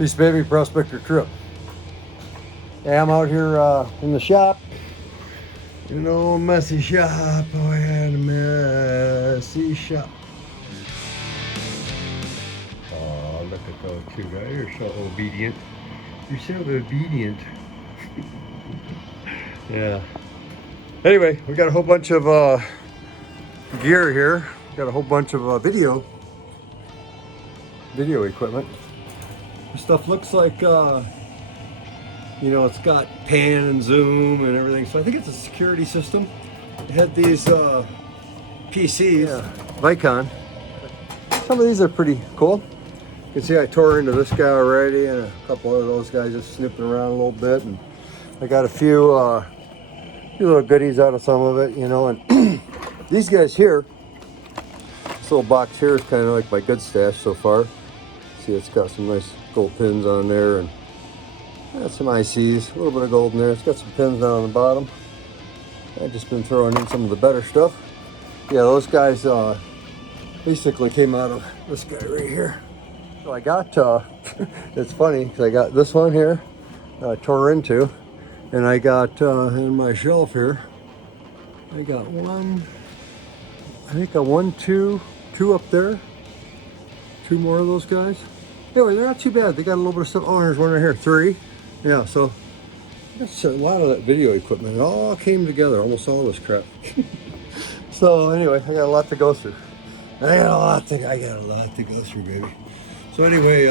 This baby Prospector Tripp. Yeah, I'm out here in the shop. You know, messy shop. Oh, I had a messy shop. Oh, look at those two guys. You're so obedient. You're so obedient. Yeah. Anyway, we got a whole bunch of gear here. We got a whole bunch of video equipment. This stuff looks like, you know, it's got pan and zoom and everything. So I think it's a security system. It had these PCs, Vicon. Some of these are pretty cool. You can see I tore into this guy already, and a couple of those guys just snipping around a little bit. And I got a few little goodies out of some of it, you know. And these guys here, this little box here is kind of like my good stash so far. See, it's got some nice gold pins on there, and got some ICs, a little bit of gold in there. It's got some pins down on the bottom. I've just been throwing in some of the better stuff. Yeah, those guys basically came out of this guy right here. So I got, it's funny, because I got this one here, tore into, and I got in my shelf here, I got one, I think a 1, 2 up there. 2 more of those guys. Anyway, they're not too bad. They got a little bit of stuff. Oh, there's one right here, 3. Yeah, so that's a lot of that video equipment. It all came together, almost all this crap. So anyway, I got a lot to go through. I got a lot to go through, baby. So anyway,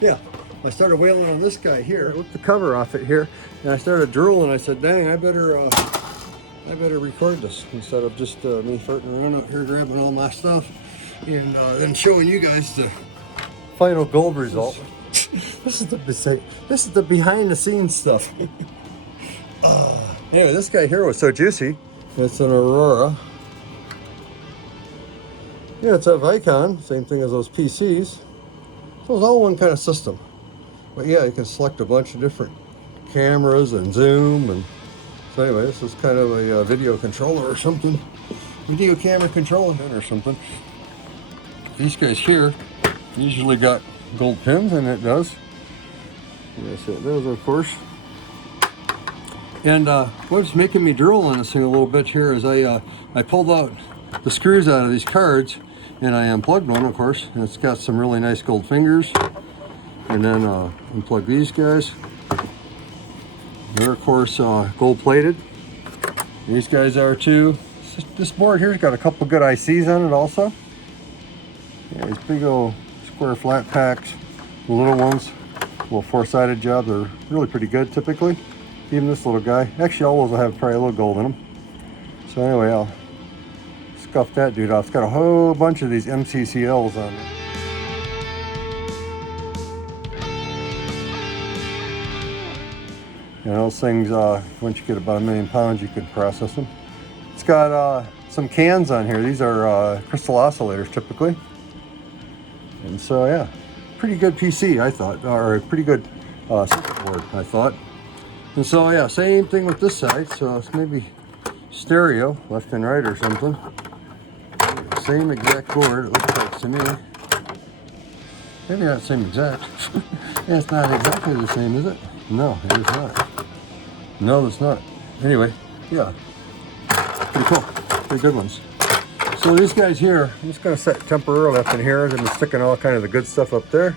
yeah, I started whaling on this guy here. I ripped the cover off it here, and I started drooling. I said, dang, I better record this instead of just me farting around out here grabbing all my stuff and then showing you guys the final gold result. This is the behind the scenes stuff. Anyway, this guy here was so juicy. It's an Aurora. Yeah, it's a Vicon, same thing as those PCs. So it's all one kind of system. But yeah, you can select a bunch of different cameras and zoom. And so anyway, this is kind of a video controller or something. Video camera controller or something. These guys here usually got gold pins, and it does. Yes, it does, of course. And what's making me drool on this thing a little bit here is I pulled out the screws out of these cards, and I unplugged one, of course, and it's got some really nice gold fingers. And then unplug these guys. They're, of course, gold plated. These guys are too. This board here's got a couple good ICs on it also. Yeah, these big old square flat packs, the little ones, little 4-sided job. They're really pretty good typically. Even this little guy. Actually, all those will have probably a little gold in them. So anyway, I'll scuff that dude off. It's got a whole bunch of these MCCLs on it. And those things, once you get about 1 million pounds, you could process them. It's got some cans on here. These are crystal oscillators typically. And so yeah, pretty good PC I thought, or a pretty good circuit board I thought. And so yeah, same thing with this side. So it's maybe stereo, left and right or something. Same exact board, it looks like to me. Maybe not the same exact. Yeah, it's not exactly the same, is it? No, it is not. No, it's not. Anyway, yeah, pretty cool, pretty good ones. So these guys here, I'm just gonna set temporarily up in here. I've been sticking all kind of the good stuff up there.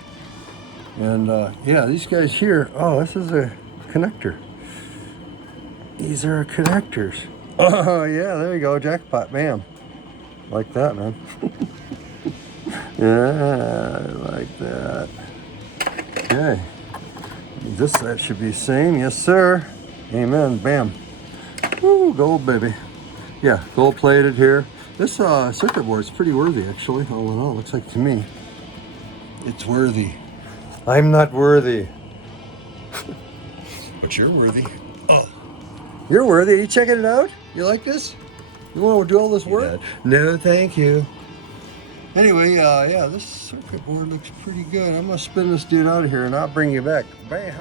And yeah, these guys here, oh, this is a connector. These are connectors. Oh yeah, there you go, jackpot, bam. Like that, man. Yeah, like that. Okay. This side should be the same, yes sir. Amen, bam. Woo, gold baby. Yeah, gold plated here. This circuit board is pretty worthy actually, all in all, looks like to me. It's worthy. I'm not worthy. But you're worthy. Oh. You're worthy, are you checking it out? You like this? You want to do all this work? No, thank you. Anyway, yeah, this circuit board looks pretty good. I'm gonna spin this dude out of here and I'll bring you back. Bam.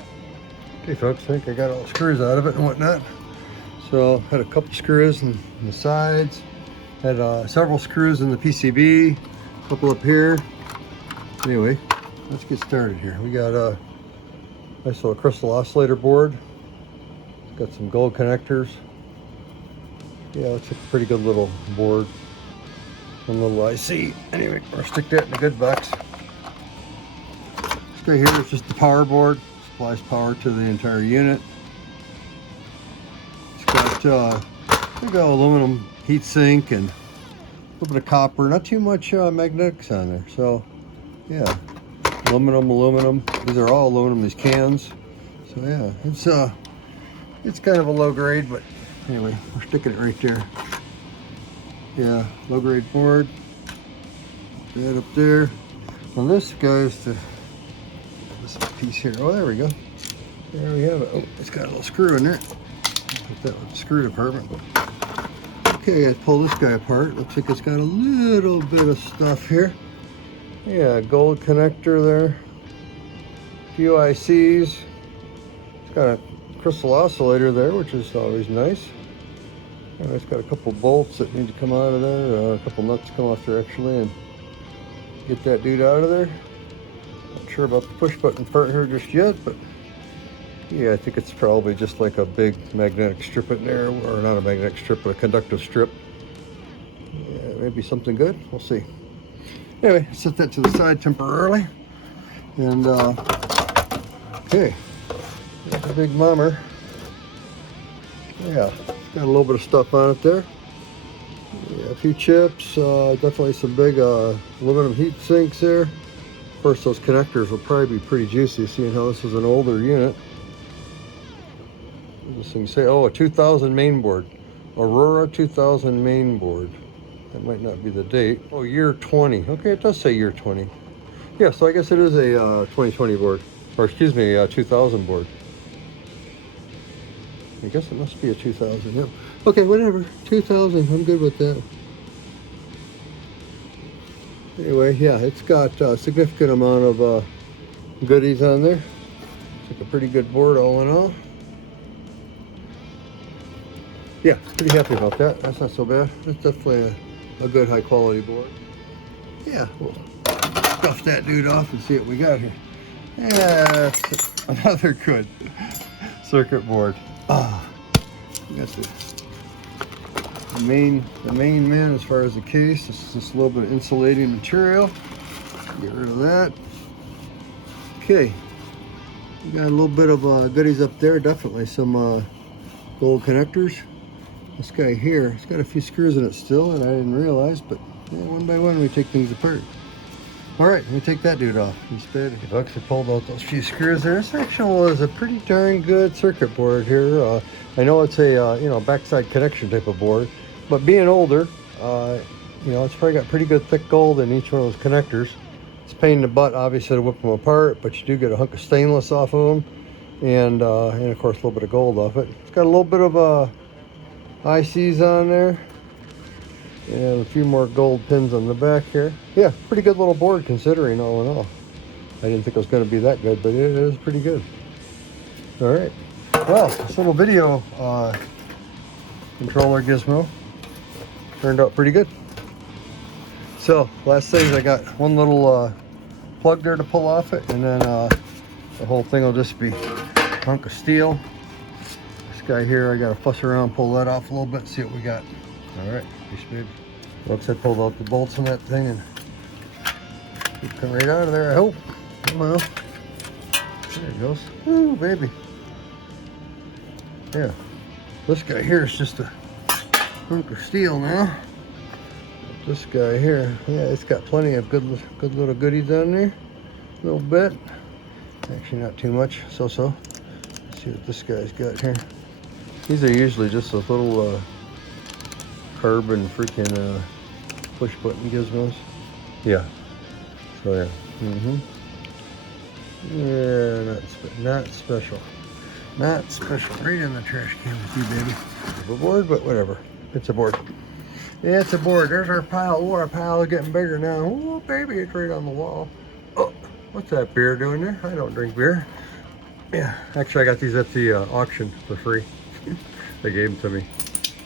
Okay folks, I think I got all the screws out of it and whatnot. So had a couple screws in the sides, had several screws in the PCB, a couple up here. Anyway, let's get started here. We got a nice little crystal oscillator board. It's got some gold connectors. Yeah, it's a pretty good little board. One little IC. Anyway, we'll stick that in a good box. This guy here is just the power board. Supplies power to the entire unit. It's got aluminum heat sink and a little bit of copper. Not too much magnetics on there. So, yeah, aluminum. These are all aluminum. These cans. So yeah, it's kind of a low grade, but anyway, we're sticking it right there. Yeah, low grade board. That up there. Well, this goes to this piece here. Oh, there we go. There we have it. Oh, it's got a little screw in there. Put that with the screw department. Okay, let's pull this guy apart. Looks like it's got a little bit of stuff here. Yeah, gold connector there. A few ICs. It's got a crystal oscillator there, which is always nice. And it's got a couple bolts that need to come out of there, a couple nuts come off there actually, and get that dude out of there. Not sure about the push button part here just yet, but yeah, I think it's probably just like a big magnetic strip in there, or not a magnetic strip, but a conductive strip. Yeah, maybe something good, we'll see. Anyway, set that to the side temporarily. And okay, that's a big mummer. Yeah, it's got a little bit of stuff on it there. Yeah, a few chips, definitely some big aluminum heat sinks there. Of course, those connectors will probably be pretty juicy, seeing how this is an older unit. This thing say, oh, a 2000 main board. Aurora 2000 main board. That might not be the date. Oh, year 20. Okay, it does say year 20. Yeah, so I guess it is a 2020 board. Or excuse me, a 2000 board. I guess it must be a 2000, yeah. Okay, whatever, 2000, I'm good with that. Anyway, yeah, it's got a significant amount of goodies on there. It's like a pretty good board all in all. Yeah, pretty happy about that. That's not so bad. That's definitely a good high quality board. Yeah, we'll stuff that dude off and see what we got here. Yeah, another good circuit board. We got the main man as far as the case. This is just a little bit of insulating material. Get rid of that. Okay, we got a little bit of goodies up there. Definitely some gold connectors. This guy here, it's got a few screws in it still, and I didn't realize, but yeah, one by one we take things apart. All right, let me take that dude off. Instead, I've actually pulled out those few screws there. This actually is a pretty darn good circuit board here. I know it's a backside connection type of board, but being older, it's probably got pretty good thick gold in each one of those connectors. It's a pain in the butt, obviously, to whip them apart, but you do get a hunk of stainless off of them, and of course a little bit of gold off it. It's got a little bit of ICs on there, and a few more gold pins on the back here. Yeah, pretty good little board considering all in all. I didn't think it was going to be that good, but it is pretty good. All right. Well, this little video controller gizmo turned out pretty good. So, last thing is I got one little plug there to pull off it, and then the whole thing will just be a hunk of steel. This guy here, I got to fuss around, pull that off a little bit, see what we got. All right, piece big. Looks, I pulled out the bolts on that thing and it come right out of there, I hope. Come on. There it goes. Ooh, baby. Yeah. This guy here is just a hunk of steel now. This guy here, yeah, it's got plenty of good little goodies on there. A little bit. Actually, not too much. So-so. Let's see what this guy's got here. These are usually just those little carbon freaking push button gizmos. Yeah. So yeah. Yeah, not special. Not special. Right in the trash can with you, baby. A board, but whatever. It's a board. Yeah, it's a board. There's our pile. Oh, our pile is getting bigger now. Oh, baby, it's right on the wall. Oh, what's that beer doing there? I don't drink beer. Yeah, actually, I got these at the auction for free. They gave them to me.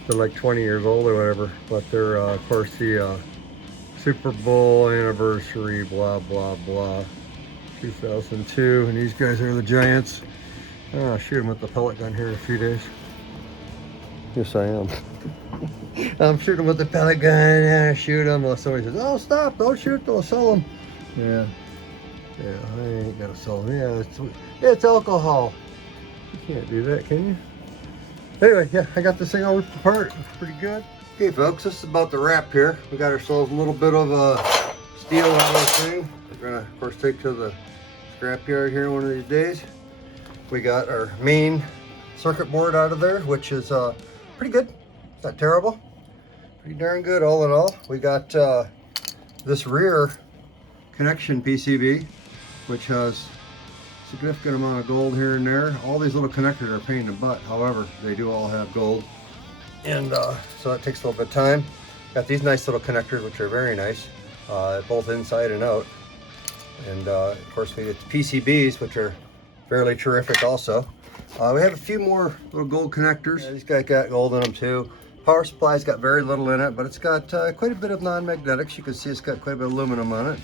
They're like 20 years old or whatever, but they're, of course, the Super Bowl anniversary, blah, blah, blah. 2002, and these guys are the Giants. I'll shoot them with the pellet gun here in a few days. Yes, I am. I'm shooting with the pellet gun, and I shoot them. Well, somebody says, "Oh, stop! Don't shoot! They'll sell them." Yeah, I ain't gonna sell them. Yeah, it's alcohol. You can't do that, can you? Anyway, yeah, I got this thing all ripped apart. It's pretty good. Okay, folks, this is about the wrap here. We got ourselves a little bit of steel out of this thing. We're gonna, of course, take to the scrapyard here one of these days. We got our main circuit board out of there, which is pretty good. It's not terrible. Pretty darn good, all in all. We got this rear connection PCB, which has significant amount of gold here and there. All these little connectors are a pain in the butt. However, they do all have gold. And so that takes a little bit of time. Got these nice little connectors, which are very nice, both inside and out. And of course, we get the PCBs, which are fairly terrific also. We have a few more little gold connectors. Yeah, these guys got gold in them too. Power supply's got very little in it, but it's got quite a bit of non-magnetics. You can see it's got quite a bit of aluminum on it.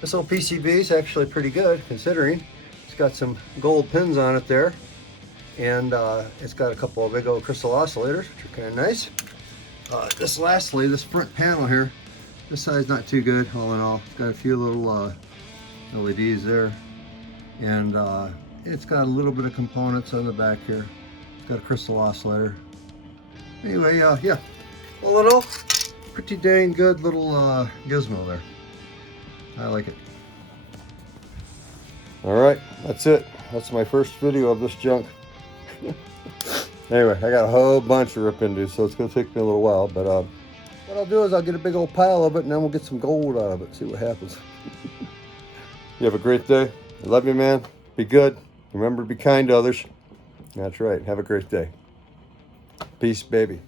This little PCB is actually pretty good, considering it's got some gold pins on it there. And it's got a couple of big old crystal oscillators, which are kind of nice. Lastly, this front panel here, this side's not too good, all in all. It's got a few little LEDs there. And it's got a little bit of components on the back here. It's got a crystal oscillator. Anyway, yeah, all in all, pretty dang good little gizmo there. I like it. All right, that's it. That's my first video of this junk. Anyway, I got a whole bunch to rip into, so it's going to take me a little while. But what I'll do is I'll get a big old pile of it, and then we'll get some gold out of it. See what happens. You have a great day. I love you, man. Be good. Remember to be kind to others. That's right. Have a great day. Peace, baby.